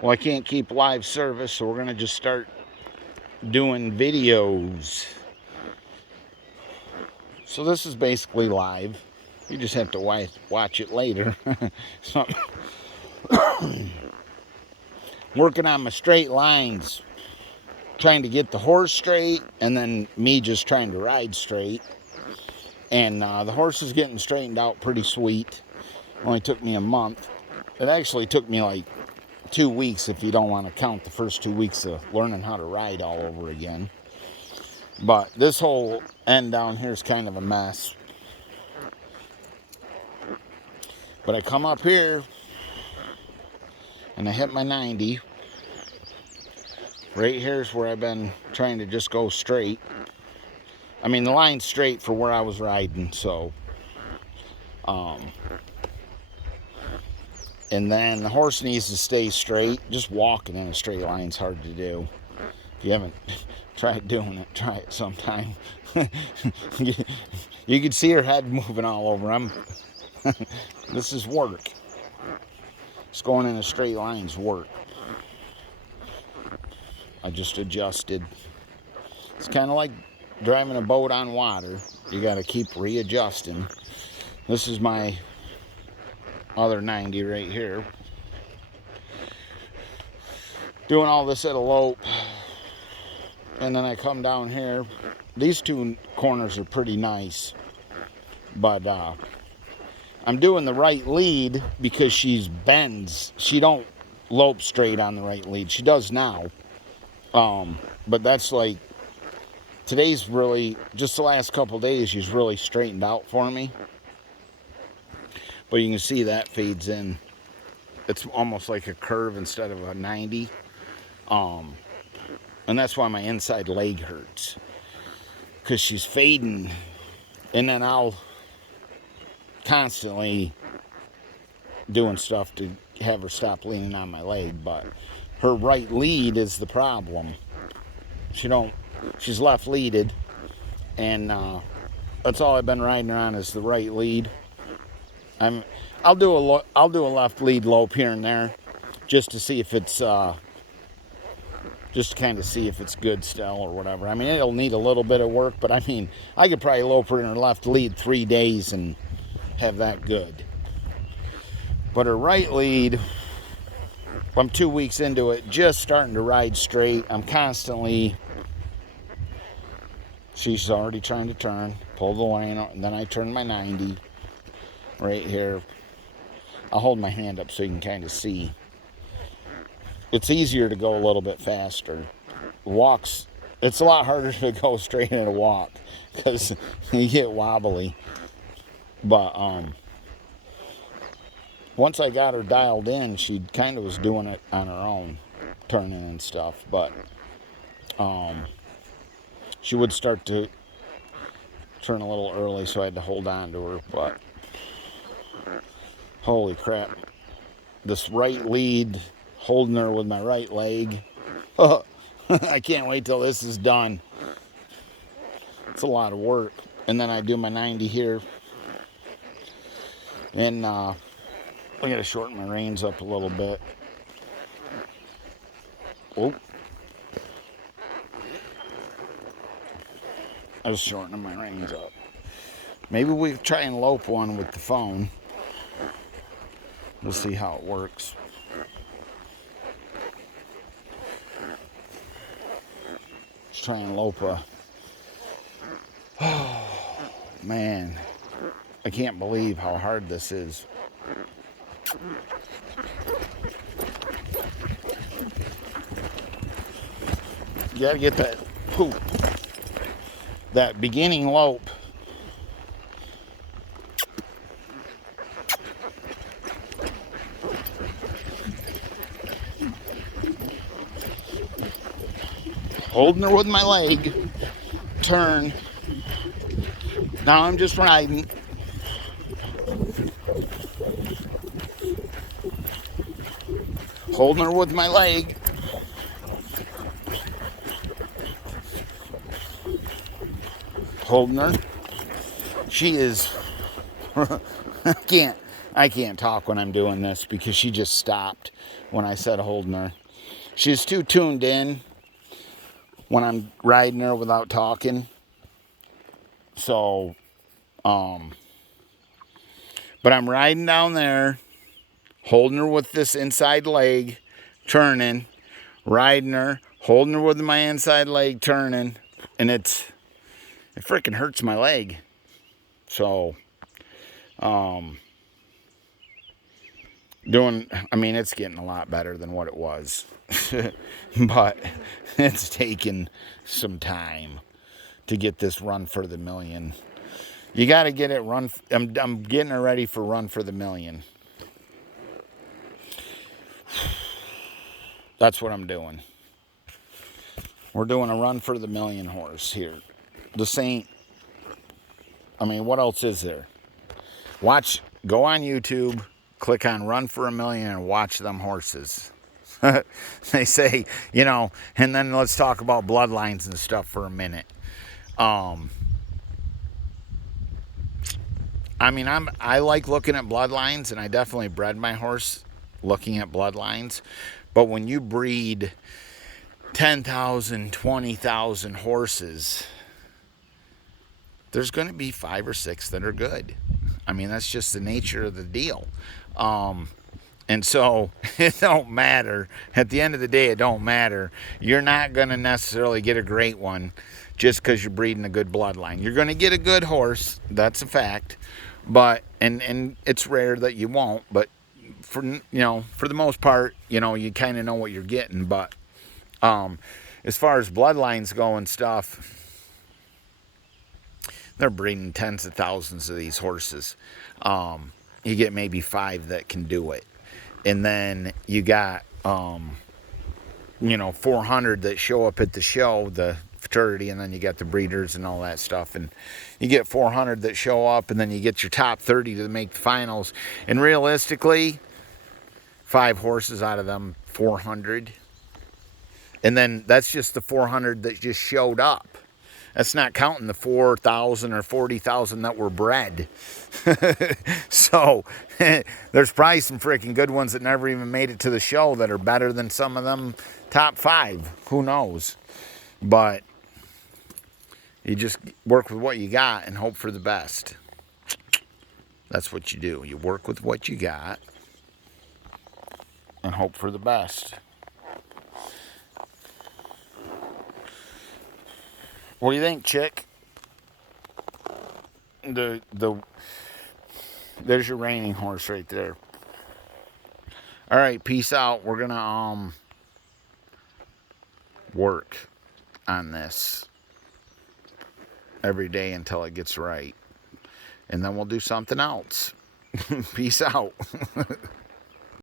Well, I can't keep live service, so we're going to just start doing videos. So this is basically live. You just have to watch it later. So I'm working on my straight lines, trying to get the horse straight, and then me just trying to ride straight. And the horse is getting straightened out pretty sweet. Only took me a month. It actually took me like 2 weeks if you don't want to count the first 2 weeks of learning how to ride all over again. But this whole end down here is kind of a mess. But I come up here and I hit my 90. Right here's where I've been trying to just go straight. I mean, the line's straight for where I was riding, so. And then the horse needs to stay straight. Just walking in a straight line is hard to do. If you haven't tried doing it, try it sometime. You can see her head moving all over. This is work. Just going in a straight line's work. I just adjusted. It's kind of like driving a boat on water. You got to keep readjusting. This is my other 90 right here. Doing all this at a lope. And then I come down here. These two corners are pretty nice. But I'm doing the right lead because she bends. She don't lope straight on the right lead. She does now. But that's like, today's really, just the last couple days, she's really straightened out for me. But you can see that fades in. It's almost like a curve instead of a 90. And that's why my inside leg hurts. Because she's fading. And then I'll constantly doing stuff to have her stop leaning on my leg. But her right lead is the problem. She's left leaded. And that's all I've been riding her on is the right lead. I'll do a left lead lope here and there, just to see if it's just to kind of see if it's good still or whatever. I mean, it'll need a little bit of work, but I mean, I could probably lope her in her left lead 3 days and have that good. But her right lead, I'm 2 weeks into it, just starting to ride straight. I'm constantly. She's already trying to turn, pull the line, and then I turn my 90 right here. I'll hold my hand up so you can kind of see. It's easier to go a little bit faster. Walks, it's a lot harder to go straight in a walk because you get wobbly. But once I got her dialed in, she kind of was doing it on her own, turning and stuff. But she would start to turn a little early, so I had to hold on to her. But holy crap, this right lead, holding her with my right leg. I can't wait till this is done. It's a lot of work. And then I do my 90 here. And I gotta shorten my reins up a little bit. Oh. I was shortening my reins up. Maybe we try and lope one with the phone. We'll see how it works. Let's try and lope a. Oh, man. I can't believe how hard this is. You gotta get that poop. That beginning lope. Holding her with my leg. Turn. Now I'm just riding. Holding her with my leg. Holding her. She is. I can't talk when I'm doing this because she just stopped. when I said holding her. She's too tuned in when I'm riding her without talking. So, but I'm riding down there, holding her with this inside leg, turning, riding her, holding her with my inside leg, turning, and it freaking hurts my leg. So, I mean, it's getting a lot better than what it was. But it's taken some time to get this run for the million. You got to get it run. I'm getting her ready for run for the million. That's what I'm doing. We're doing a run for the million horse here. This ain't, I mean, what else is there? Go on YouTube, click on Run for a Million and watch them horses. They say, and then let's talk about bloodlines and stuff for a minute. I mean, I like looking at bloodlines, and I definitely bred my horse looking at bloodlines. But when you breed 10,000, 20,000 horses, there's going to be 5 or 6 that are good. I mean, that's just the nature of the deal. And so it don't matter. At the end of the day, it don't matter. You're not going to necessarily get a great one just because you're breeding a good bloodline. You're going to get a good horse. That's a fact. But, and it's rare that you won't, but for the most part, you kind of know what you're getting. But as far as bloodlines go and stuff, they're breeding tens of thousands of these horses. You get maybe 5 that can do it. And then you got, 400 that show up at the show, the futurity, and then you got the breeders and all that stuff. And you get 400 that show up, and then you get your top 30 to make the finals. And realistically, 5 horses out of them 400. And then that's just the 400 that just showed up. That's not counting the 4,000 or 40,000 that were bred. So there's probably some freaking good ones that never even made it to the show that are better than some of them top 5. Who knows? But you just work with what you got and hope for the best. That's what you do. You work with what you got and hope for the best. What do you think, chick? There's your reining horse right there. All right, peace out. We're gonna work on this every day until it gets right, and then we'll do something else. Peace out.